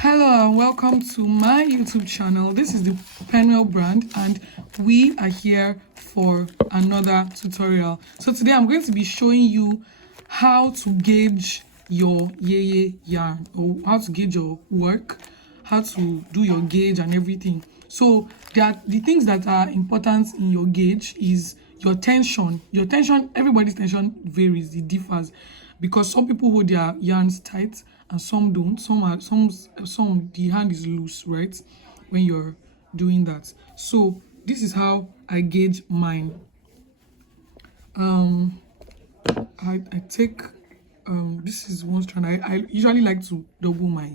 Hello and welcome to my YouTube channel. This is the Penwell brand and we are here for another tutorial. So today I'm going to be showing you how to gauge your Yeye yarn, or how to gauge your work, how to do your gauge and everything. So the things that are important in your gauge is your tension. Your tension, everybody's tension varies, it differs, because some people hold their yarns tight and some don't. Some the hand is loose, right, when you're doing that. So this is how I gauge mine. I take this is one strand. I usually like to double my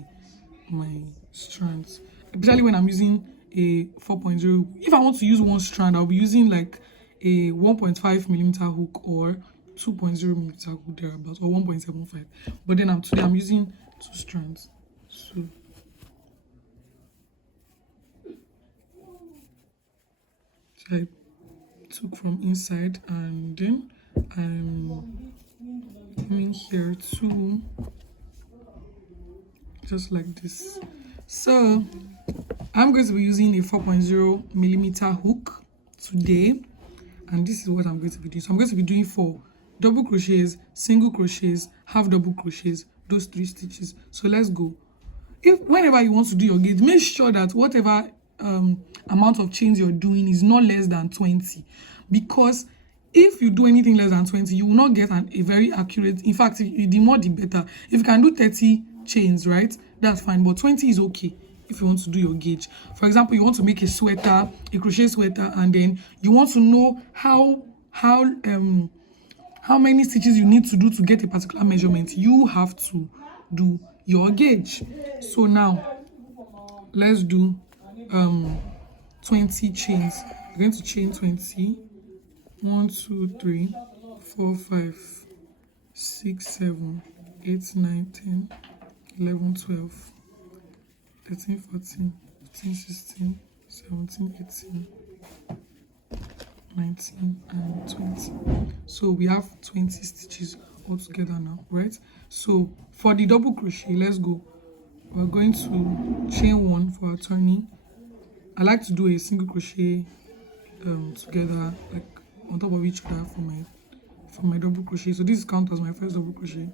strands, especially when I'm using a 4.0. If I want to use one strand, I'll be using like a 1.5 millimeter hook or 2.0 millimeter hook thereabouts, or 1.75. But then today I'm using 2 strands. So I took from inside, and then I'm coming here too, just like this. So I'm going to be using a 4.0 millimeter hook today, and this is what I'm going to be doing. So I'm going to be doing 4 double crochets, single crochets, half double crochets, those 3 stitches. So let's go. Whenever you want to do your gauge, make sure that whatever amount of chains you're doing is not less than 20, because if you do anything less than 20, you will not get a very accurate. In fact, the more the better. If you can do 30 chains, right, that's fine, but 20 is okay if you want to do your gauge. For example, you want to make a sweater, a crochet sweater, and then you want to know how many stitches you need to do to get a particular measurement. You have to do your gauge. So now let's do 20 chains. We're going to chain 20. 1 2 3 4 5 6 7 8 9 10 11 12 13 14 15 16 17 18 19 and 20. So we have 20 stitches all together now, right? So for the double crochet, let's go. We're going to chain 1 for our turning. I like to do a single crochet together, like on top of each other for my double crochet. So this counts as my first double crochet.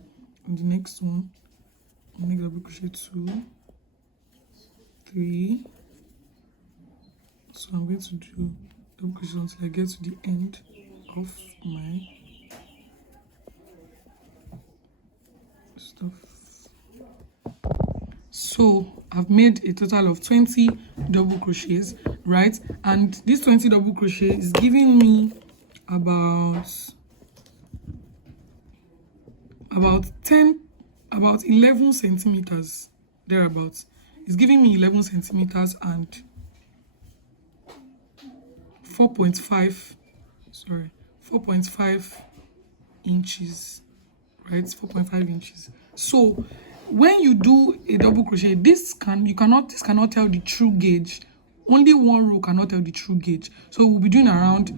And the next one, I'll make double crochet 2, 3. So I'm going to do double crochet until I get to the end of my stuff. So I've made a total of 20 double crochets, right? And this 20 double crochet is giving me about 11 centimeters thereabouts. It's giving me 11 centimeters and 4.5 inches, right? 4.5 inches. So when you do a double crochet, this cannot tell the true gauge. Only one row cannot tell the true gauge. So we'll be doing around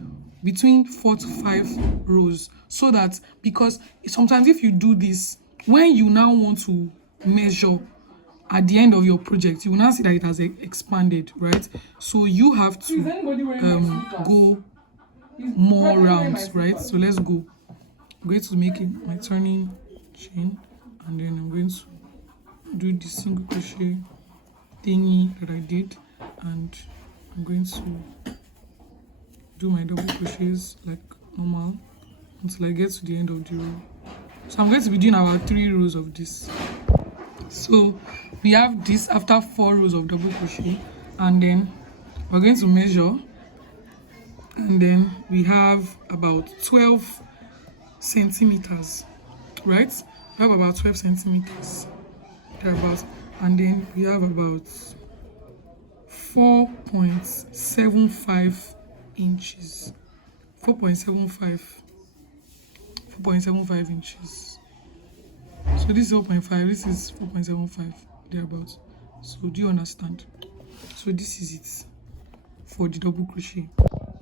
between 4 to 5 rows, so that, because sometimes if you do this, when you now want to measure at the end of your project, you will now see that it has expanded, right? So you have to go more rounds, right? So let's go. I'm going to make my turning chain, and then I'm going to do the single crochet thingy that I did, and I'm going to do my double crochets like normal until I get to the end of the row. So I'm going to be doing about 3 rows of this. So we have this after 4 rows of double crochet, and then we're going to measure, and then we have about 12 centimeters, right? We have about 12 centimeters thereabouts, and then we have about 4.75 inches. 4.75 inches. So this is 4.5, this is 4.75 thereabouts. So do you understand? So this is it for the double crochet.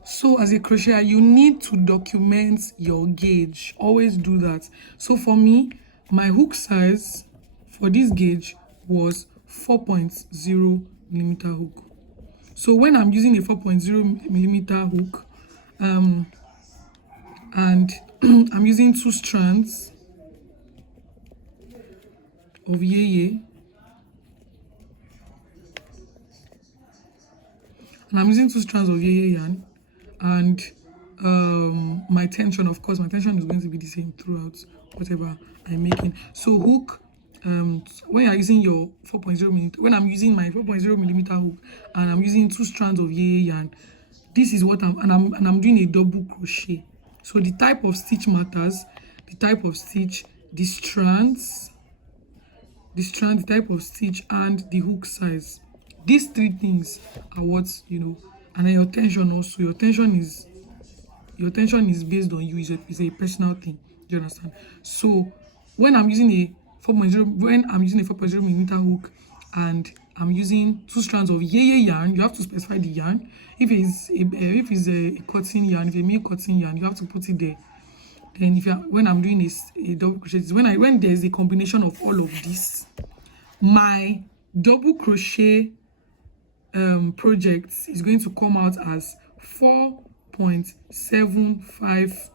So as a crocheter, you need to document your gauge. Always do that. So for me, my hook size for this gauge was 4.0 millimeter hook. So when I'm using a 4.0 millimeter hook, and I'm using 2 strands of Yeye, and I'm using 2 strands of Yeye Yarn, and my tension, of course, my tension is going to be the same throughout whatever I'm making. So hook, when you're using your 4.0 millimeter, when I'm using my 4.0 millimeter hook and I'm using 2 strands of Yeye Yarn, this is what I'm doing a double crochet. So the type of stitch matters, the type of stitch, the strands, the type of stitch, and the hook size. These 3 things are what, and then your tension also. Your tension is based on you. It's a personal thing. Do you understand? So when I'm using a 4.0 millimeter hook and I'm using 2 strands of Yeye yarn, you have to specify the yarn. If it's a cotton yarn, if it's a male cotton yarn, you have to put it there. Then when I'm doing a double crochet, when there's a combination of all of this, my double crochet project is going to come out as 4.75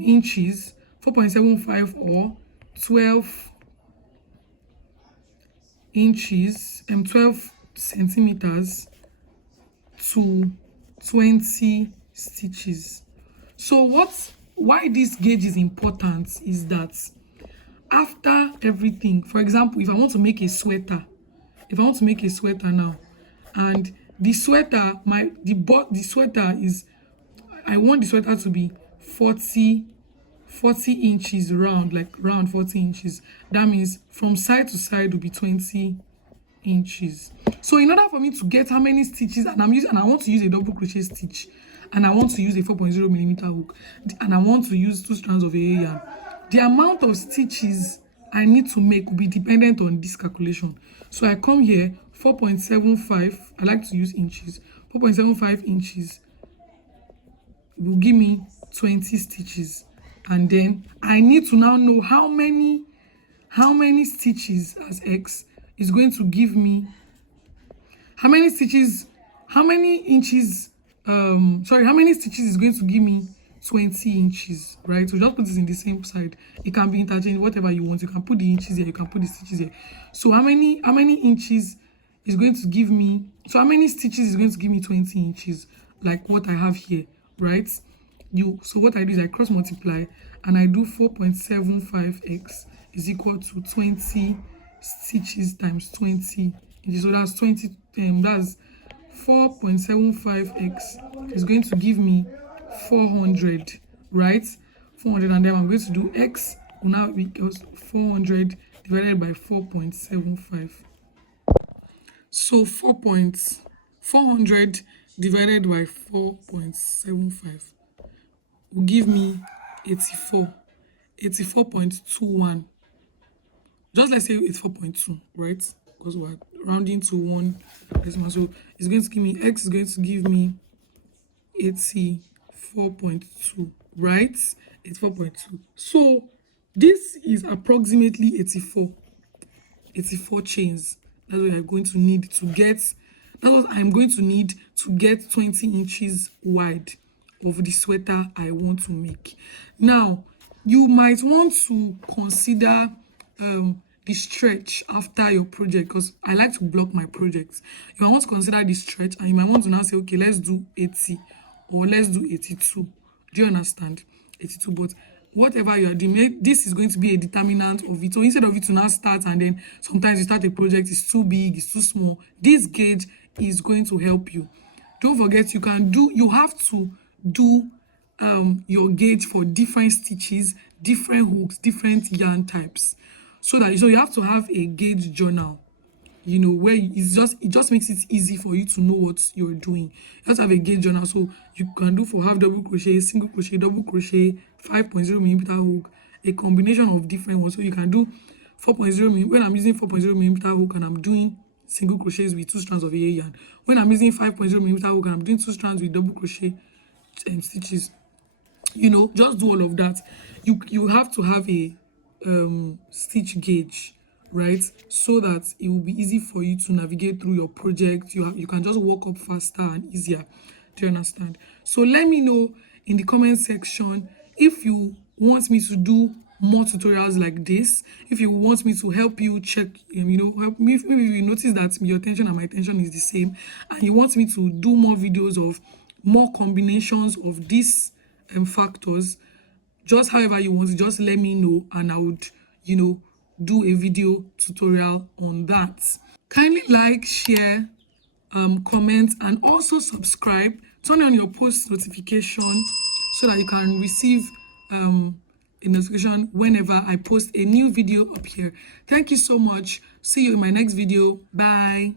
inches, 4.75 or 12 inches, 12 centimeters to 20 stitches. So why this gauge is important is that after everything, for example, if I want to make a sweater now, and the sweater, the sweater is, I want the sweater to be 40 inches round, like round 40 inches. That means from side to side will be 20 inches. So in order for me to get how many stitches, and I want to use a double crochet stitch, and I want to use a 4.0 millimeter hook, and I want to use 2 strands of Yey Yarn, the amount of stitches I need to make will be dependent on this calculation. So I come here, 4.75, I like to use inches, 4.75 inches will give me 20 stitches. And then I need to now know how many stitches as X is going to give me, how many stitches is going to give me 20 inches, right? So just put this in the same side. It can be interchanged, whatever you want. You can put the inches here, you can put the stitches here. So how many inches is going to give me, so how many stitches is going to give me 20 inches, like what I have here, right? So what I do is I cross multiply and I do 4.75x is equal to 20 stitches times 20 inches. So that's 20, that's 4.75x is going to give me 400, right? 400, and then I'm going to do x will now be equals 400 divided by 4.75. So 400 divided by 4.75 will give me 84.21. Just let's say it's 4.2, right? Because we're rounding to 1 decimal. So it's going to give me, x is going to give me 84.2, right? 84.2. So this is approximately 84 chains. That's what I'm going to need to get. That's what I'm going to need to get 20 inches wide of the sweater I want to make. Now, you might want to consider the stretch after your project, because I like to block my projects. You might want to consider the stretch, and you might want to now say, okay, let's do 80 or let's do 82. Do you understand? 82, but whatever you are doing, this is going to be a determinant of it. So instead of it to now start and then sometimes you start a project, it's too big, it's too small, this gauge is going to help you. Don't forget, you have to do your gauge for different stitches, different hooks, different yarn types, so you have to have a gauge journal, where it just makes it easy for you to know what you're doing. You have to have a gauge journal, so you can do for half double crochet, single crochet, double crochet, 5.0 millimeter hook, a combination of different ones. So you can do 4.0 when I'm using 4.0 millimeter hook and I'm doing single crochets with 2 strands of Yey Yarn. When I'm using 5.0 millimeter hook and I'm doing 2 strands with double crochet stitches, just do all of that. You have to have a stitch gauge, right? So that it will be easy for you to navigate through your project. You can just walk up faster and easier. Do you understand? So let me know in the comment section if you want me to do more tutorials like this, if you want me to help you check, help me, if maybe you notice that your attention and my attention is the same, and you want me to do more videos of more combinations of these factors, just however you want it, just let me know and I would, do a video tutorial on that. Kindly like, share, comment, and also subscribe. Turn on your post notification so that you can receive a notification whenever I post a new video up here. Thank you so much. See you in my next video. Bye.